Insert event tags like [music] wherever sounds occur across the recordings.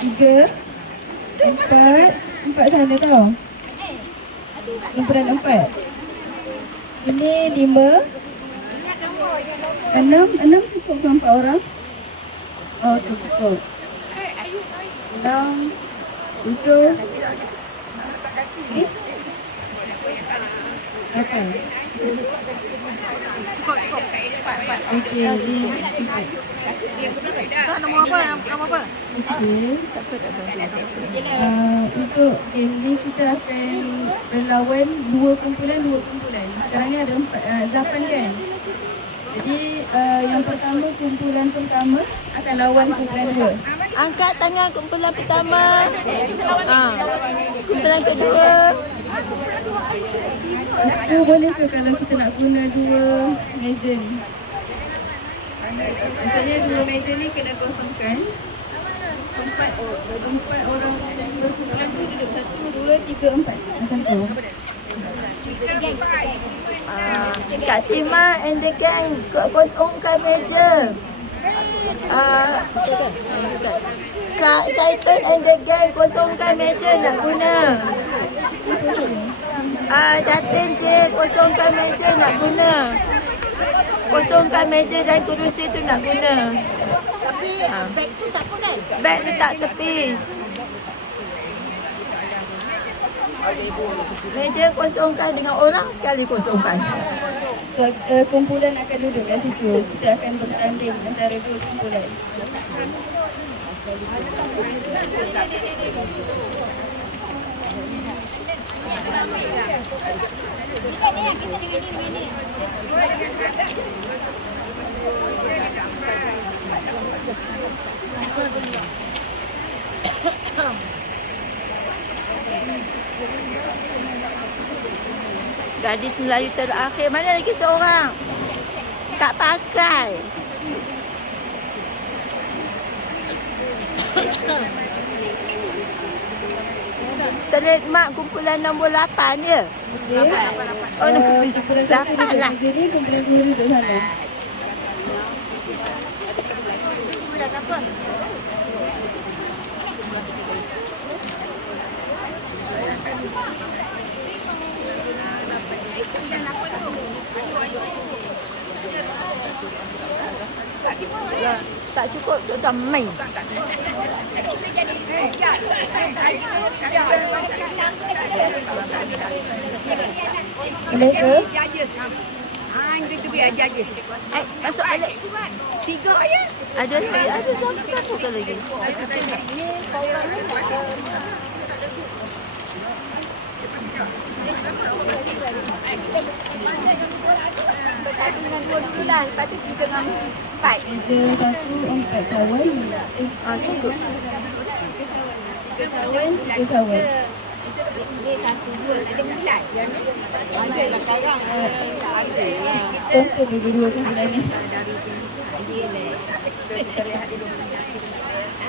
tiga, empat, empat sana tau. Kumpulan empat. Ini lima, enam, enam cukup ke empat orang? Oh, tu cukup. Enam, tujuh, eh? Uh, untuk game ni kita akan berlawan dua kumpulan, dua kumpulan. Sekarang ni ada empat, uh, lapan kan? Jadi uh, yang pertama, kumpulan pertama akan lawan kumpulan dua. Angkat tangan kumpulan pertama. Ha. Kumpulan kedua. Itu boleh ke kalau kita nak guna dua meja ni? Maksudnya dua meja ni kena kosongkan. Empat, empat orang berkumpulan tu duduk satu, dua, tiga, empat. Macam tu. Ah, Kak Tima and the gang kosongkan meja. Ah, Kak Zaitun and the gang kosongkan meja nak guna. Ah, Datin J kosongkan meja nak guna. Kosongkan meja dan kerusi tu nak guna. Tapi beg tu tak apa kan? Beg letak tepi. Meja kosongkan dengan orang sekali kosongkan. Uh, kumpulan akan duduk kat situ. Kita akan bertanding antara dua kumpulan. Dengan [coughs] ni. Gadis Melayu terakhir. Mana lagi seorang? Tak pakai. Trademark kumpulan nombor 8 ya? Okey. Oh, nombor kumpulan satu 8 duduk lah. meja ni, kumpulan dua duduk sana. Ya, tak cukup untuk samai. Boleh ke? Eh, masuk balik. Tiga ya? Ada lagi, ada satu satu ke lagi? Satu dengan dua dulu lah. Lepas tu tiga dengan empat. Meja satu, empat kawan. Eh, Ah, cukup. tiga kawan, tiga kawan. Dia satu dua. Ada empat. Ada lah sekarang. Contoh dua-dua kumpulan ni.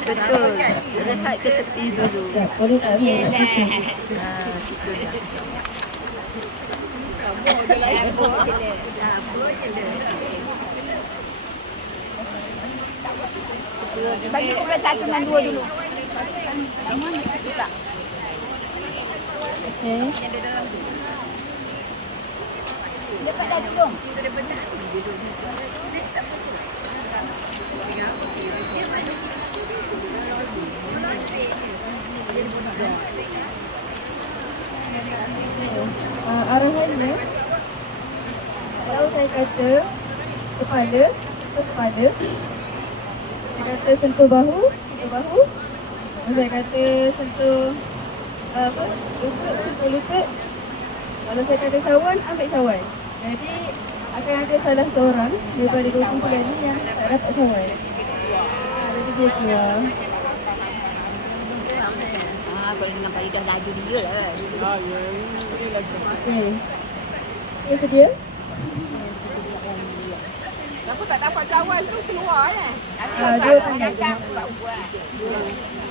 Betul. Rehat ke tepi dulu. Tak, boleh tak? Nak situ. Ah, Bagi kumpulan satu dengan dua dulu. Okey. Dekat dah tudung. Uh, arahannya kalau saya kata kepala ke kepala saya kata sentuh bahu sentuh bahu Kalau saya kata sentuh uh, apa lutut sentuh lutut kalau saya kata cawan ambil cawan jadi akan ada salah seorang daripada dua kumpulan ni yang tak dapat cawan Ah, jadi dia keluar Ah, kalau dengan Faridah laju dia lah kan. Okey. Okay, sedia? Kenapa tak dapat cawan tu keluar eh? Ah, dua tangan.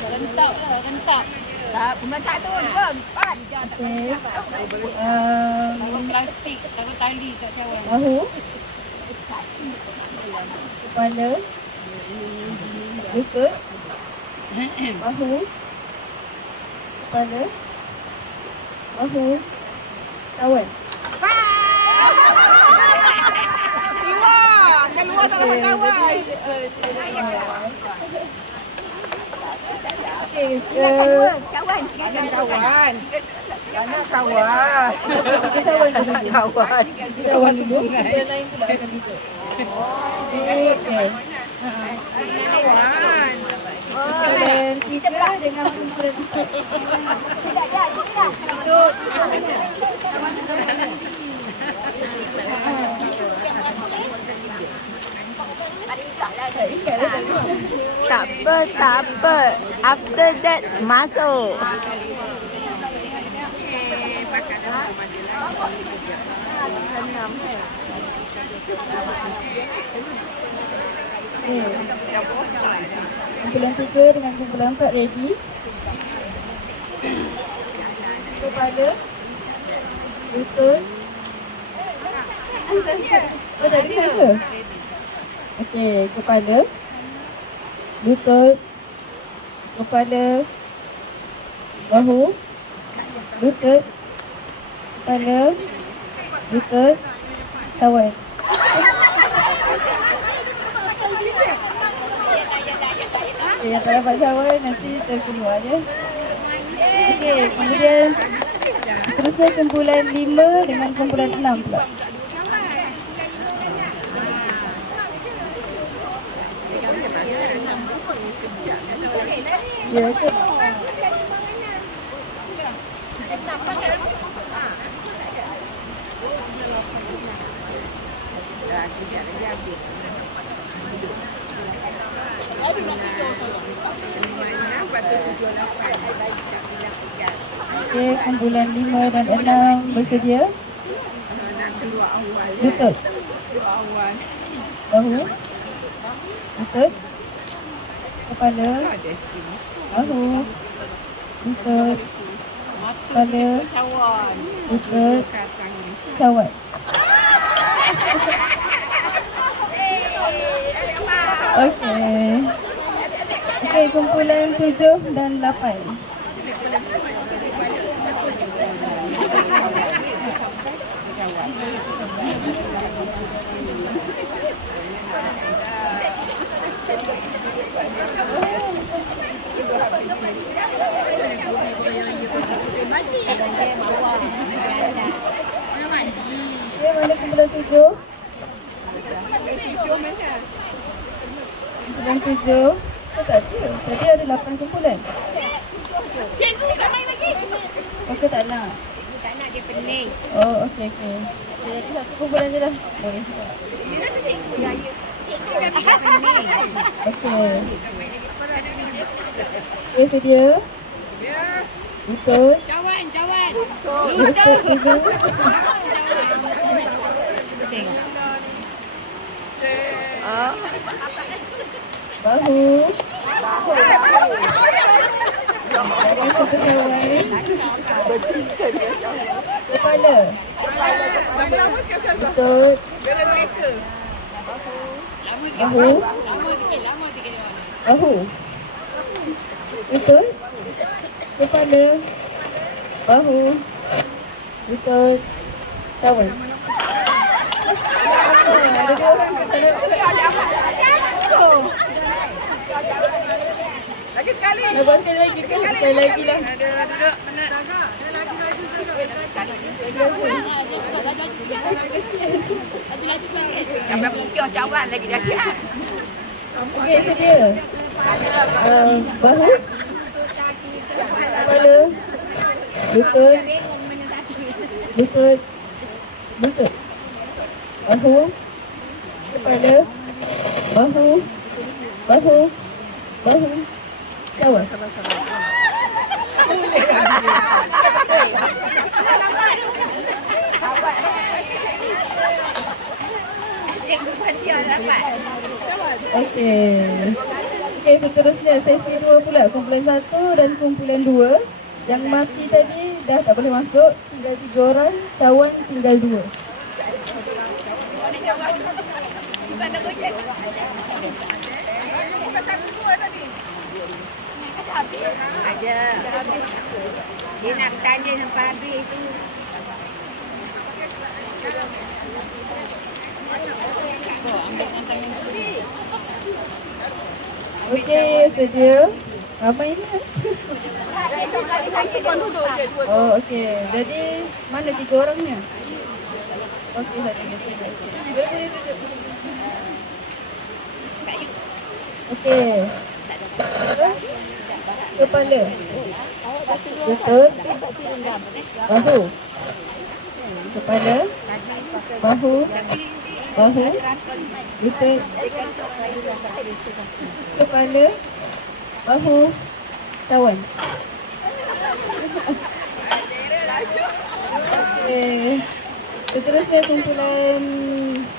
Rentak lah, rentak. Tak, kumpulan satu, dua, empat. Okey. Um, Plastik, taruh tali kat cawan. bahu. Kepala. Lutut. Bahu. Kepala. Bahu. Kawan. Keluar. Keluar tak dapat kawan. Okey, Kawan. uh, Kawan. Kawan. Kawan. Anak kawan. kita kawan dulu. Kawan. Kita kawan dulu. Kita lain pula akan duduk. Okey. Kawan. Kumpulan tiga dengan kumpulan empat. Tak ikat lah tak keluar. Tak apa, tak apa. After that, masuk. Okey. Kumpulan tiga dengan kumpulan empat ready. Kepala. Lutut. Oh, dah dengar ke? Okey, kepala. Lutut. Kepala. Bahu. Lutut. Kepala. Lutut. Kawan. Okay, yang tak dapat cawan nanti terkeluar je. Okey, kemudian terusnya kumpulan lima dengan kumpulan enam pula. Ya, ke? Okey, kumpulan lima dan enam bersedia. Lutut. Bahu. Lutut. Kepala. Bahu. Lutut. Kepala. Lutut. Kawan. Okey. Okey, kumpulan tujuh dan lapan. Okey, mana kumpulan tujuh? Kumpulan tujuh. Oh, tak ada. Tadi ada lapan kumpulan. Cikgu tak main lagi. Aku tak nak. Tak nak dia pening. Oh, okey, okey. Jadi satu kumpulan je lah. Boleh. Cikgu raya. Cikgu dah pening. Okey. Okey, sedia? Lutut. Cawan, cawan. Lutut juga. Oh, Bahu. Jangan satu kawan. Kepala. Lutut. Bahu. Bahu. Lutut. Kepala. Bahu. Lutut. Kawan. Ada dua orang tak ada. Lagi sekali. Nak buat sekali lagi ke? Sekali lagi lah. Jangan mungkin cawan lagi dah siap. Okey, sedia. Uh, bahu. Kepala. Lutut. Lutut. Lutut. Bahu. Kepala. Bahu. Bahu. Bahu. Dapat. Okey. Okey, seterusnya sesi dua pula. Kumpulan satu dan kumpulan dua. Yang mati tadi dah tak boleh masuk. Tinggal tiga orang. Kawan tinggal dua. Ada. Dia nak tanya sampai habis tu. Okey, sedia. Apa ini? [laughs] Oh, okey. Jadi, mana tiga orangnya? Okey. Kepala. Lutut. Bahu. Kepala. Bahu. Bahu. Lutut. Kepala. Bahu. Tawan. [laughs] Okey. Seterusnya kumpulan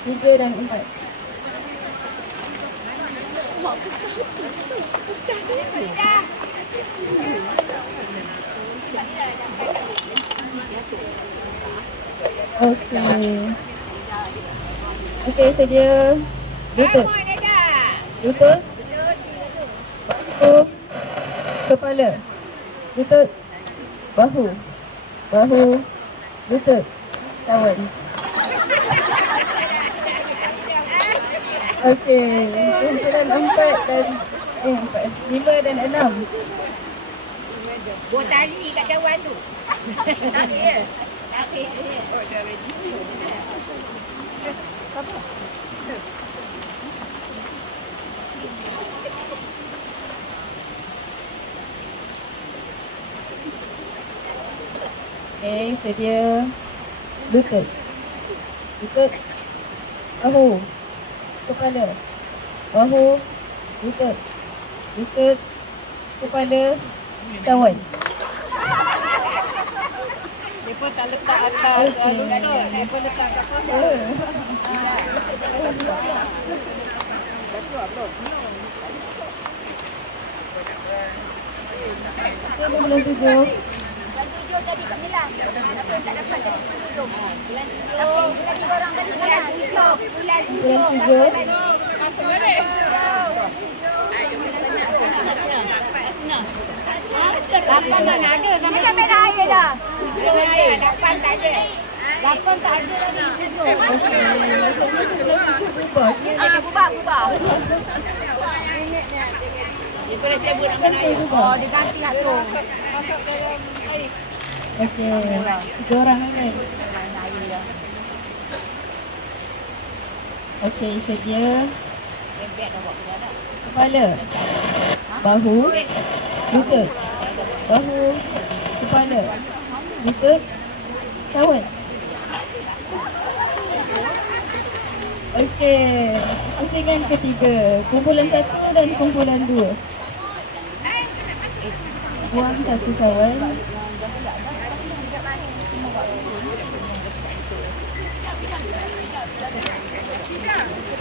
tiga dan empat. Okey. Okey, sedia. Lutut. Lutut. Bahu. Kepala. Lutut. Bahu. Bahu. Lutut. Tawan. Okey. Kumpulan empat dan eh, empat. Lima dan enam. Buat tali kat cawan tu. Okey. Okey. Oh, dah ready. Okey, sedia. Lutut. Lutut. Bahu. Kepala. Bahu. Lutut. Lutut. Kepala. Tawan. Dia pun tak letak atas lutut. Dia pun letak kat. Oh. Itu kumpulan tujuh. Bulan tujuh tadi Kak Mila. Siapa tak dapat tadi bulan tujuh? Bulan tujuh. Bulan tiga orang tadi bulan tujuh. Bulan Kumpulan tujuh. Lapan mana ada sampai Kita merah air dah. Lapan tak ada. Lapan tak ada lagi. Tujuh. Maksudnya kumpulan tujuh berubah. Ah, bubar, bubar. Dia boleh cabut Ganti berubah. Oh, dia ganti satu. Okey, tiga orang kan? Okey, sedia. Kepala. Bahu. Lutut. Bahu. Kepala. Lutut. Tawan. Okey, pusingan ketiga. Kumpulan satu dan kumpulan dua. Buang satu kawan.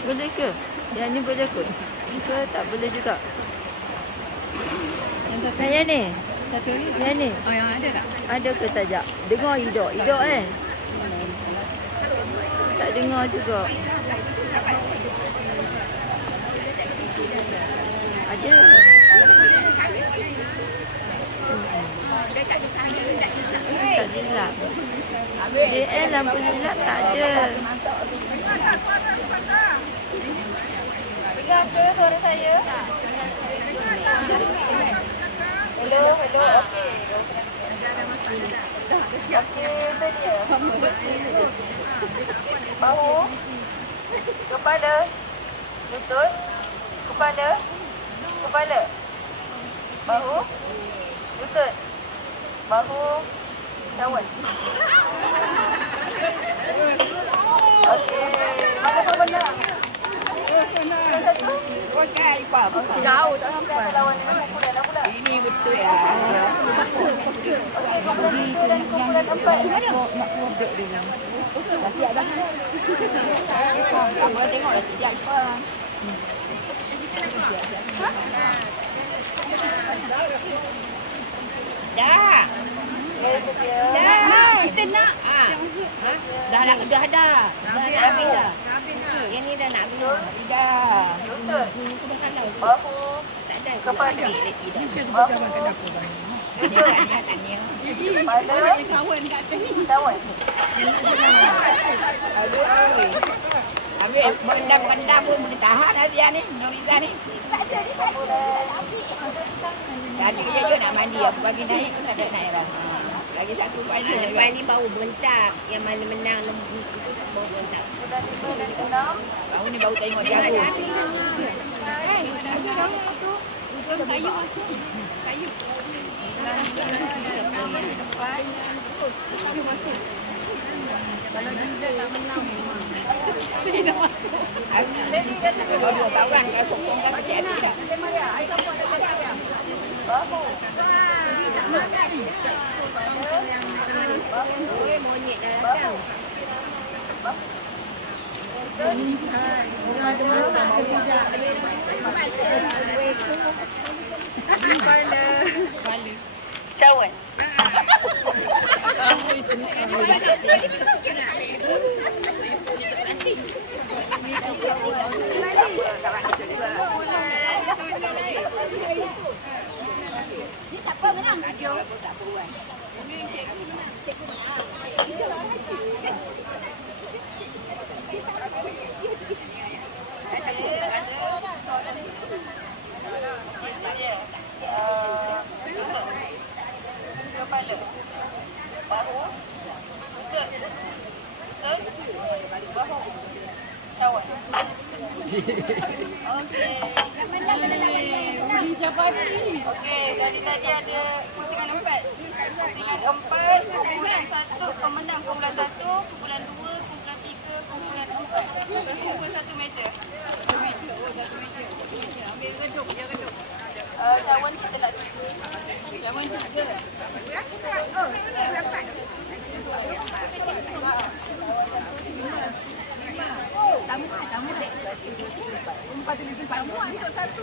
Boleh ke? Yang ni boleh ke? Ke tak boleh juga? Yang yang ni? Satu ni. Yang ni? Oh, yang ada tak? Ada ke tak Jap? Dengar hidok. Hidok kan? Tak dengar juga. Ada. Tak dilap. DL lampu dilap tak ada. Ke suara saya? Hello, hello. Okey. Okey, itu dia. Bahu. Kepala. Lutut. Kepala. Kepala. Bahu. Lutut. Bahu. Tawan. Okey. Dah. Dah. Kita nak. Ha. Dah dah dah dah. Dah nak habis dah. Yang ni dah nak habis. Dah. Halau. Bahu. Tak ada. Kepala. Lagi lagi dah. Bahu. Ada kan tanya. Kepala. Cawan. Habis benda-benda pun boleh tahan lah dia ni. Nuriza ni. Tadi kerja je nak mandi. Aku bagi naik pun tak ada naik dah. Ha. Lagi satu final. Lepas ni bau bentak. Yang mana menang lembu itu bau bentak. Kumpulan lima dan enam. Baru ni baru tengok jago. Kalau dua kawan kau sokongkan sikit hati tak? Oi, datang. Cawan. Okey, dari tadi ada pusingan empat. Pusingan empat, kumpulan satu, pemenang kumpulan satu, kumpulan dua, kumpulan tiga, kumpulan empat. Berkumpul satu meja. Uh, cawan kita nak tiga. Cawan tiga. Ha? Satu,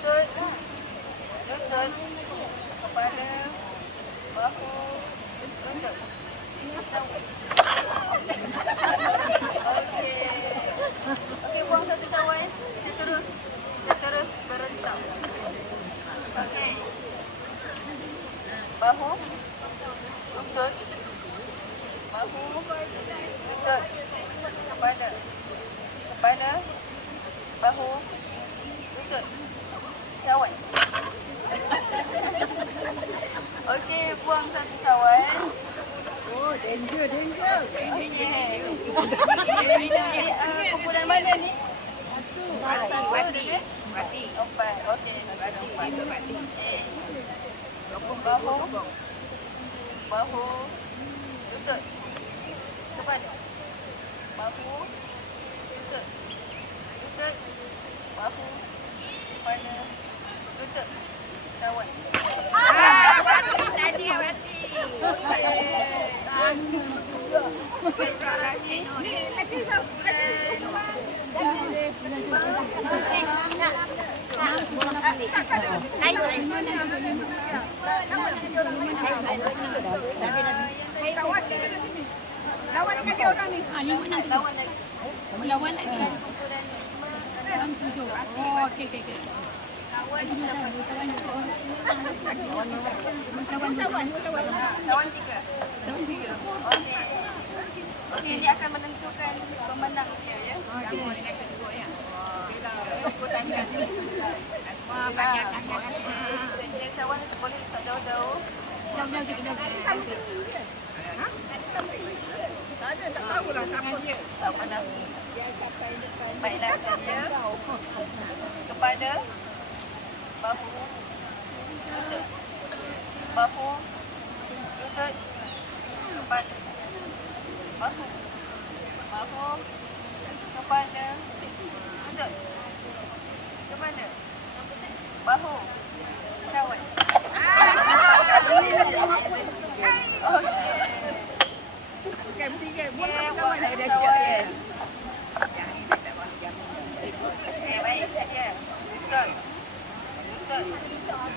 Lutut. Lutut. Kepala. Bahu. Lutut. Okey. Okey, buang satu cawan. Kita terus. Kita terus berentak. Okey. Bahu. Lutut. Bahu. Lutut. Kepala. Kepala. Bahu. Lutut. Cawan. Okey, buang satu cawan. Oh, danger, danger. Okey. Ini uh, kumpulan mana ni? Satu. Wati. Wati. Empat. Okey. Wati. Wati. Eh. Bahu. Bahu. Lutut. Kepala. Bahu. Lutut. Lutut. Bahu. Kepala. Lawan lagi. Lawan tujuh. Oh, okey, okey, okey. Cawan cawan. Lawan tiga. Okey. Okey, ini akan menentukan pemenang dia ya. Yang dengan kedua ya. Wah, banyak tangan. Dia cawan boleh letak jauh-jauh. Jauh-jauh kita jauh. Sama dia. Ha? Tak ada, tak tahulah siapa dia. Tak mana. Baiklah saja. Kepala. Bahu. Lutut. Bahu. Lutut. Kepala. Bahu. Bahu. Kepala. Lutut. Kepala. Bahu. Cawan. Game tiga, buat Okey, kawan buat ada kawan. sikit dia. Yang ini tak buat jam. Okey, baik saja. Lutut. Lutut.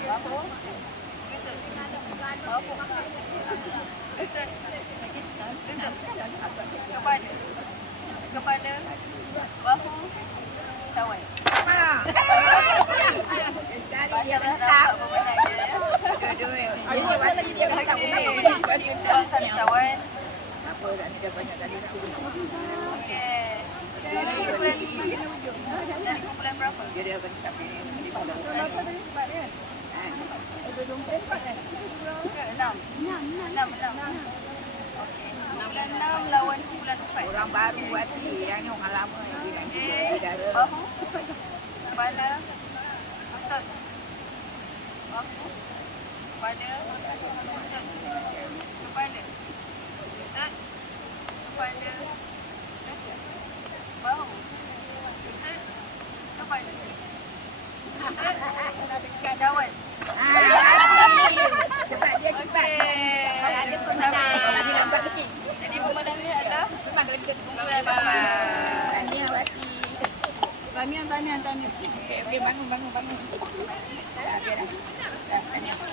Bahu. Lutut. Bahu. Lutut. Lutut. Kepala. Kepala. Bahu. Cawan. Dari dia Macam dah rentak. nampak pemenangnya ya. Dua-dua. Ada dia lagi dia rentak. Okey. Kawasan cawan. Apa dah ni dah banyak kali nak urus. Okey. Dari kumpulan dari kumpulan berapa? Dia dah rentak ni. Enam. Enam. Enam. Okey. Kumpulan enam lawan kumpulan empat. Orang baru buat ni. Yang ni orang lama. Yang ni Okey. saudara. Bahu. Kepala. Lutut. Bahu. Kepala. Lutut. Kepala. Lutut. Kepala. Lutut. Bahu. Lutut. Kepala. Lutut. Cawan. Tanya, tanya, tanya. Okey, okey, bangun, bangun, bangun. Tanya, tanya.